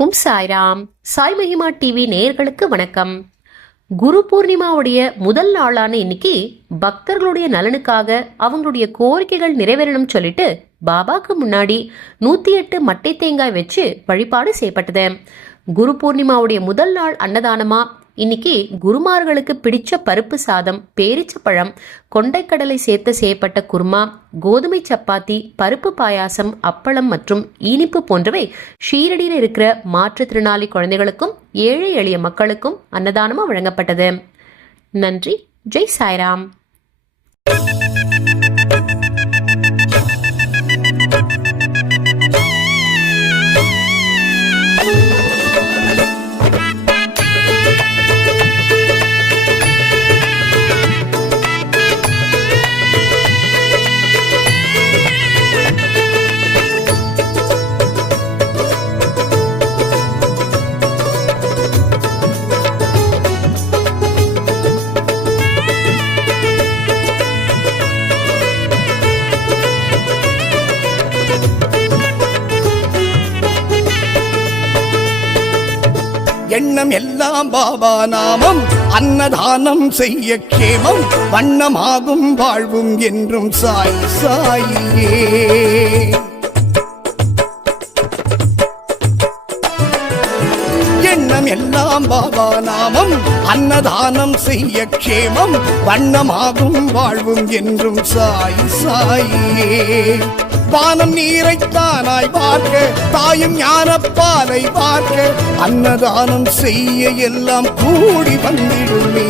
உம் சாய்ராம். சாய் மகிமா டிவி நேயர்களுக்கு வணக்கம். குரு பூர்ணிமாவுடைய முதல் நாளான இன்னைக்கு பக்தர்களுடைய நலனுக்காக அவங்களுடைய கோரிக்கைகள் நிறைவேறணும் சொல்லிட்டு பாபாக்கு முன்னாடி நூத்தி எட்டு மட்டை தேங்காய் வச்சு வழிபாடு செய்யப்பட்டது. குரு பூர்ணிமாவுடைய முதல் நாள் அன்னதானமா இன்னைக்கு குருமார்களுக்கு பிடிச்ச பருப்பு சாதம் பேரிச்சப்பழம் கொண்டைக்கடலை சேர்த்து செய்யப்பட்ட குருமா கோதுமை சப்பாத்தி பருப்பு பாயாசம் அப்பளம் மற்றும் இனிப்பு போன்றவை ஷீரடியில் இருக்கிற மாற்றுத்திறனாளி குழந்தைகளுக்கும் ஏழை எளிய மக்களுக்கும் அன்னதானமாக வழங்கப்பட்டது. நன்றி. ஜெய் சாய்ராம். எண்ணம் எல்லாம் பாபா நாமம். அன்னதானம் செய்ய கேமம். வண்ணமாகும் வாழ்வும் என்றும் சாய் சாயியே. எண்ணம் எல்லாம் பாபா நாமம். அன்னதானம் செய்ய கேமம். வண்ணமாகும் வாழ்வும் என்றும் சாய் சாயியே. வானம் நீரைத்தானாய் பார்க்க தாயும் ஞானப்பாலை பார்க்க அன்னதானம் செய்ய எல்லாம் கூடி வந்திடுமே.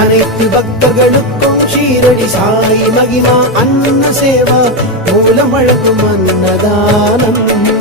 அனைத்து பக்தர்களுக்கும் ஷீரடி சாய். மகிமா அன்ன சேவா மூலமழகும் அன்னதானம்.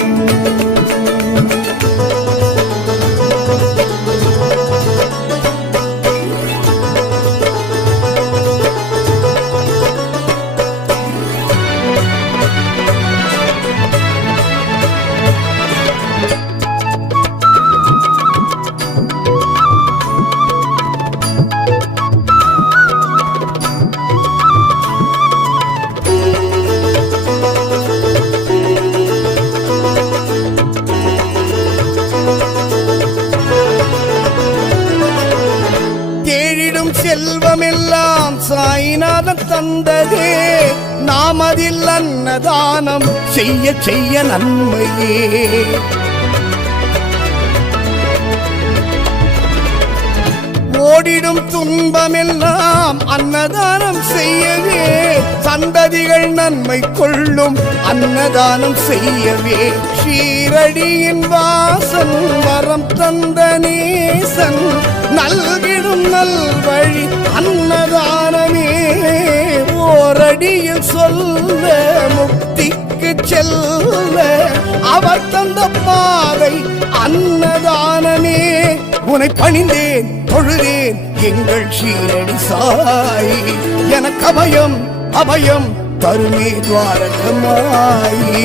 சாய்நாதன் தந்ததே நாம் அதில் அன்னதானம் செய்ய செய்ய நன்மையே. ஓடிடும் துன்பமெல்லாம் அன்னதானம் செய்யவே சந்ததிகள் நன்மை கொள்ளும் அன்னதானம் செய்யவே. ஷீரடியின் வாசன் வரம் தந்த நேசன் நல்கிடும் நல்வழி அன்னதான ஓரடியில் சொல்ல முக்திக்கு செல்ல அவர் தந்த பாதை அன்னதானமே. உனை பணிந்தேன் தொழுதேன் எங்கள் ஷீரடி சாய். எனக்கு அபயம் அபயம் தருமே துவாரகமாயி.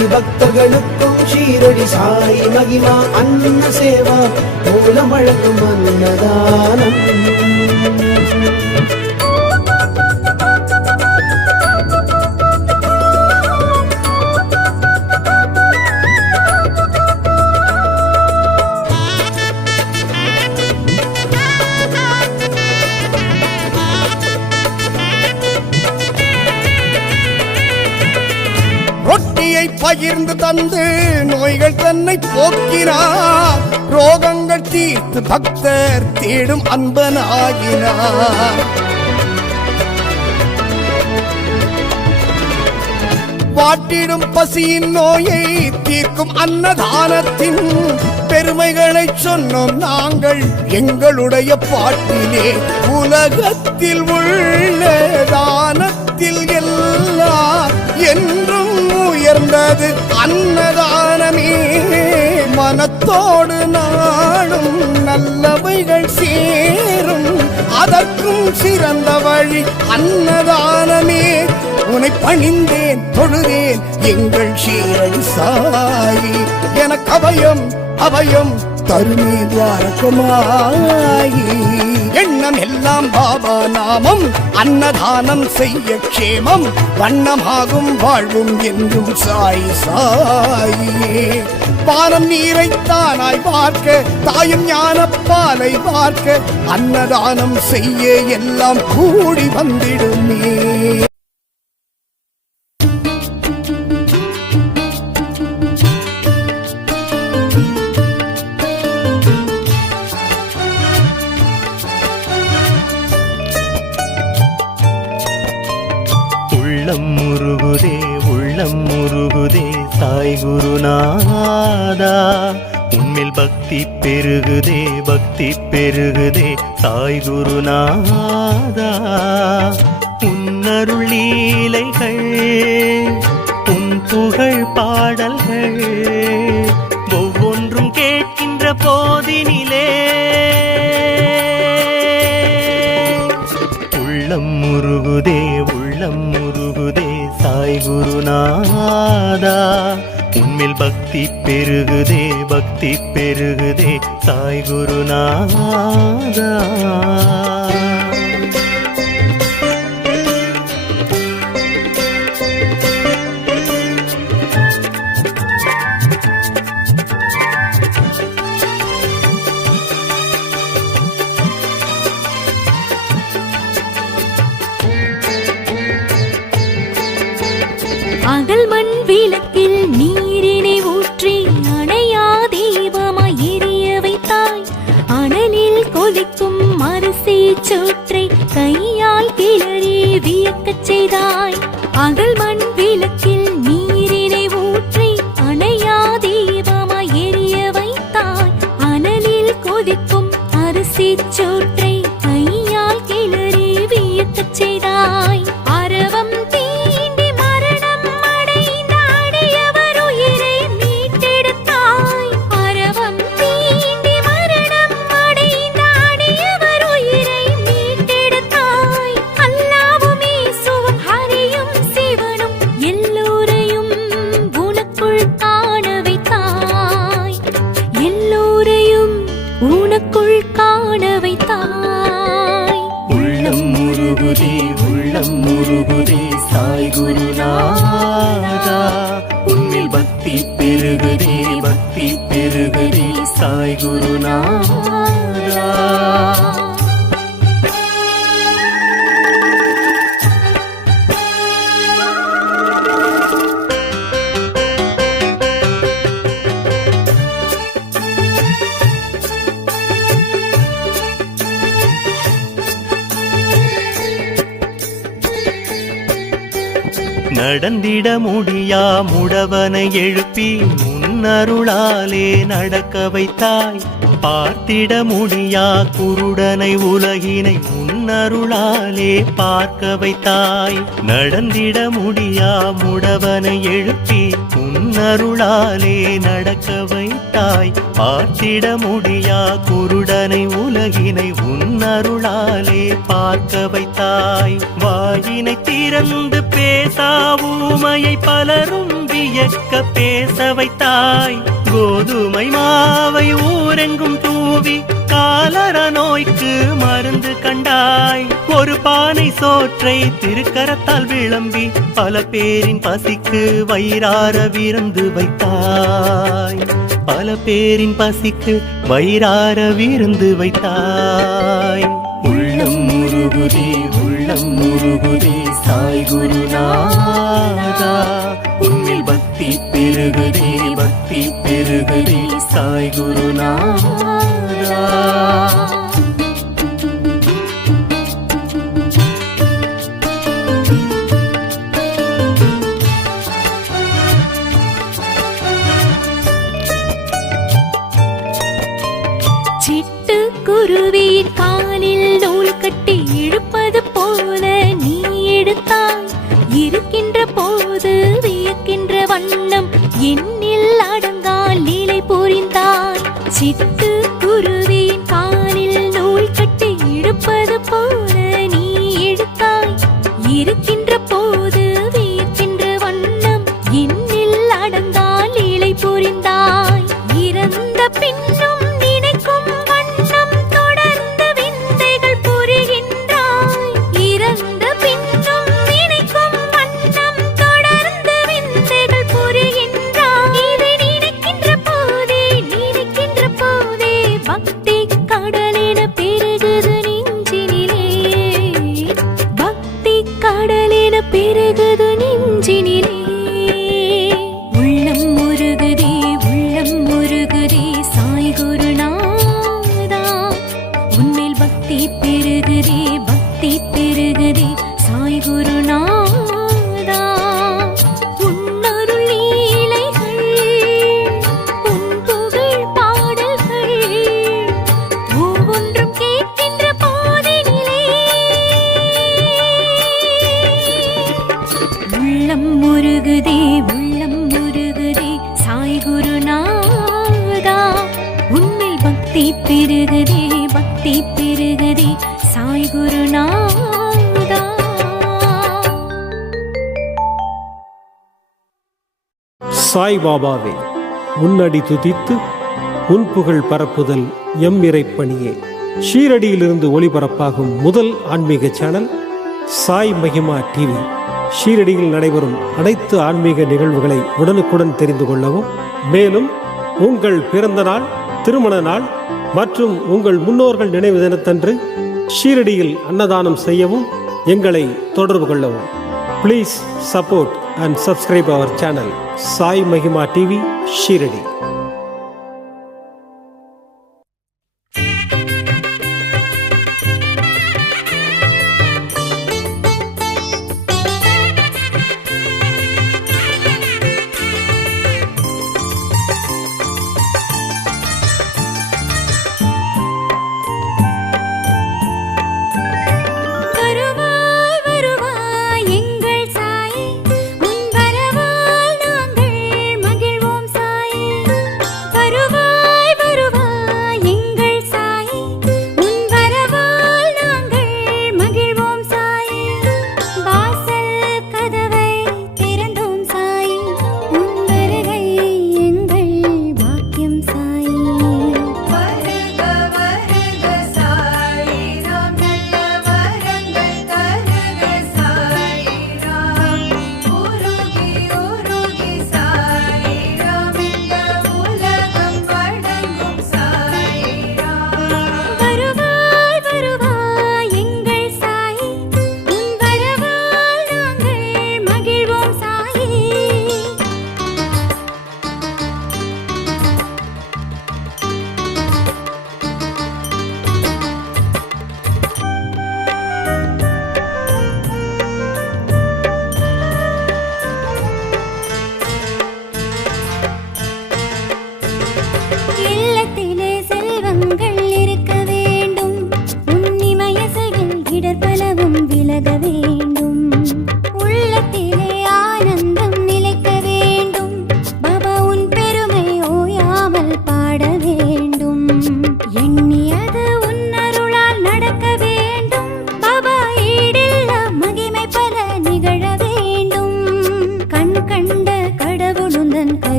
அனைத்து பக்தர்களுக்கும் ஷீரடி சாய் மகிமா அன்ன சேவா மூலமழகும் அன்னதானம் பகிர்ந்து தந்து நோய்கள் தன்னை போக்கினார். ரோகங்கள் தீர்த்து பக்தர் தேடும் அன்பனாகினார். வாட்டிடும் பசியின் நோயை தீர்க்கும் அன்னதானத்தின் பெருமைகளை சொன்னோம் நாங்கள். எங்களுடைய பாட்டிலே உலகத்தில் உள்ள தானத்தில் எல்லாம் என்றும் உயர்ந்தது அன்னதானமே. மனத்தோடு நாடும் நல்லவைகள் சேரும். அதற்கும் சிறந்த வழி அன்னதானமே. உனை பணிந்தேன் தொழுதேன் எங்கள் ஷீரடி சாயி. எனக்கு அபயம் அபயம் தருமே துவாரகமாயி எண்ணம் எல்லாம் பாபா நாமம் அன்னதானம் செய்ய க்ஷேமம் வண்ணமாகும் வாழ்வும் என்றும் சாய் சாயே. பானம் நீரை தானாய் பார்க்க தாயும் ஞான பாலை பார்க்க அன்னதானம் செய்ய எல்லாம் கூடி வந்திடுமே. உள்ளம் முருகுதே சாய் குருநாதா. உன்னில் பக்தி பெருகுதே பக்தி பெருகுதே சாய் குருநாதா. உன்னருள் லீலைகள் உன் புகழ் பாடல்கள் ஒவ்வொன்றும் கேட்கின்ற போதினிலே. உள்ளம் முருகுதே குருநாதா உன்னில் பக்தி பெருகுதே பக்தி பெருகுதே சாய் குருநாதா. 빛 முருகுதே உள்ளம் முருகுதே சாய் குருநாதா. உன்னில் பக்தி பெருகுதே பக்தி பெருகுதே சாய் குருநாதா. நடந்திட முடியா? முடவனை எழுப்பி முன்னருளாலே நடக்க வைத்தாய். பார்த்திட முடியா? குருடனை உலகினை முன் உன்னருளாலே பார்க்க வைத்தாய். நடந்திட முடியா முடவனை எழுப்பி உன்னருளாலே நடக்க வைத்தாய். பார்த்திட முடியா குருடனை உலகினை உன்னருளாலே பார்க்க வைத்தாய். வாயினை திறந்து பேசா ஊமையை பலரும் வியக்க பேச வைத்தாய். கோதுமை மாவை ஊரெங்கும் தூவி காலர நோய்க்கு மருந்து கண்டாய். ஒரு பானை சோற்றை திருக்கரத்தால் விளம்பி பல பேரின் பசிக்கு வயிறார விருந்து வைத்தாய். பல பேரின் பசிக்கு வயிறார விருந்து வைத்தாய். உள்ளம் முருகுதி உள்ளம் முருகுதி சாய் குருநாதா. உன்னில் பக்தி பெருகுதி பக்தி பெருகுதி சாய் குருநாதா. சிட்டு சாய் பாபாவே துதித்து உன் பரப்புதல் எம் இறைப்பணியே. ஷீரடியிலிருந்து ஒளிபரப்பாகும் முதல் ஆன்மீக சேனல் சாய் மகிமா டிவி. ஷீரடியில் நடைபெறும் அனைத்து ஆன்மீக நிகழ்வுகளை உடனுக்குடன் தெரிந்து கொள்ளவும் மேலும் உங்கள் பிறந்த நாள் திருமண நாள் மற்றும் உங்கள் முன்னோர்கள் நினைவு தினத்தன்று ஷீரடியில் அன்னதானம் செய்யவும் எங்களை தொடர்பு கொள்ளவும். Please support and subscribe our channel Sai Mahima TV Shirdi.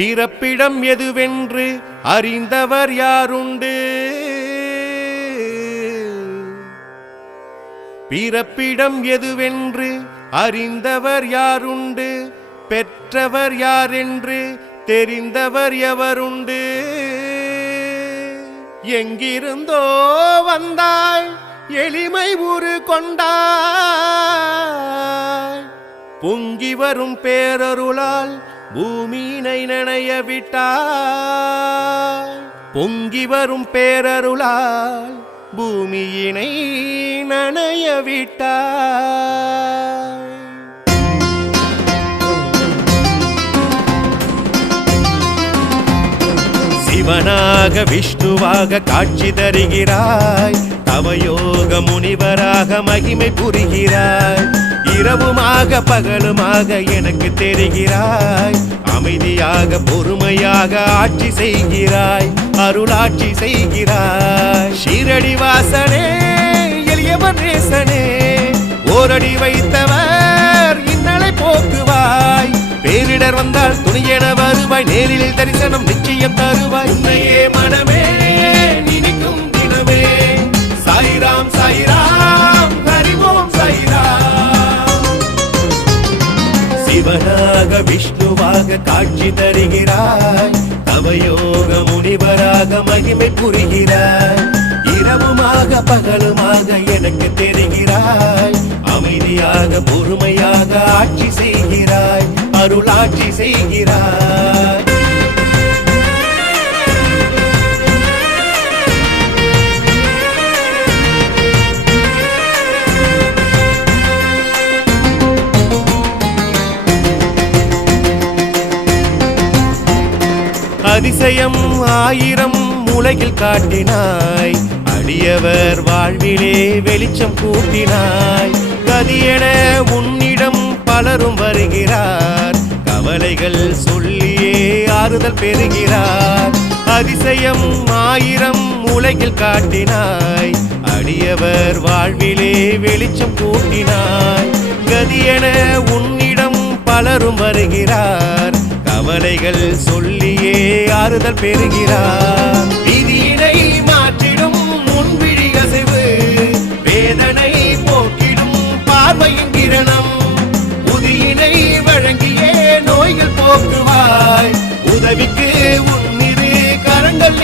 பிறப்பிடம் எதுவென்று அறிந்தவர் யாருண்டு? பிறப்பிடம் எதுவென்று அறிந்தவர் யாருண்டு? பெற்றவர் யாரென்று தெரிந்தவர் எவருண்டு? எங்கிருந்தோ வந்தாய் எளிமை உரு கொண்டாய். பொங்கி வரும் பேரருளால் பூமியினை நனைய விட்டாய். பொங்கி வரும் பேரருளால் பூமியினை நனைய விட்டாய். சிவனாக விஷ்ணுவாக காட்சி தருகிறாய். தவயோக முனிவராக மகிமை புரிகிறாய். இரவுமாக பகலுமாக எனக்கு தெரிகிறாய். அமைதியாக பொறுமையாக ஆட்சி செய்கிறாய். அருளாட்சி செய்கிறாய். ஷீரடி வாசனே எளியவன் நேசனே. ஓரடி வைத்தவர் இன்னலை போக்குவாய். பேரிடர் வந்தால் துணியென வருவாய். நேரில் தரிசனம் நிச்சயம் தருவாய். உன்னையே மனமே நினைக்கும் தினமே. சாயிராம் சாயிராம். சிவனாக விஷ்ணுவாக காட்சி தருகிறாய் தவயோக முனிவராக மகிமை புரிகிறாய் இரவுமாக பகலுமாக எனக்கு தெரிகிறாய் அமைதியாக பொறுமையாக ஆட்சி செய்கிறாய் அருளாட்சி செய்கிறாய் அதிசயம் ஆயிரம் உலகில் காட்டினாய். அடியவர் வாழ்விலே வெளிச்சம் கூட்டினாய். கதியென உன்னிடம் பலரும் வருகிறார். கவலைகள் சொல்லியே ஆறுதல் பெறுகிறார். அதிசயம் ஆயிரம் உலகில் காட்டினாய். அடியவர் வாழ்விலே வெளிச்சம் கூட்டினாய். கதியென உன்னிடம் பலரும் வருகிறார். கவலைகள் சொல்லியே ஆறுதல் பெறுகிறார். விதியினை மாற்றிடும் முன்விழி அசைவு வேதனை போக்கிடும் பார்வையின் கிரணம். புதியினை வழங்கியே நோய்கள் போக்குவாய். உதவிக்கு உன்னிரு கரங்கள்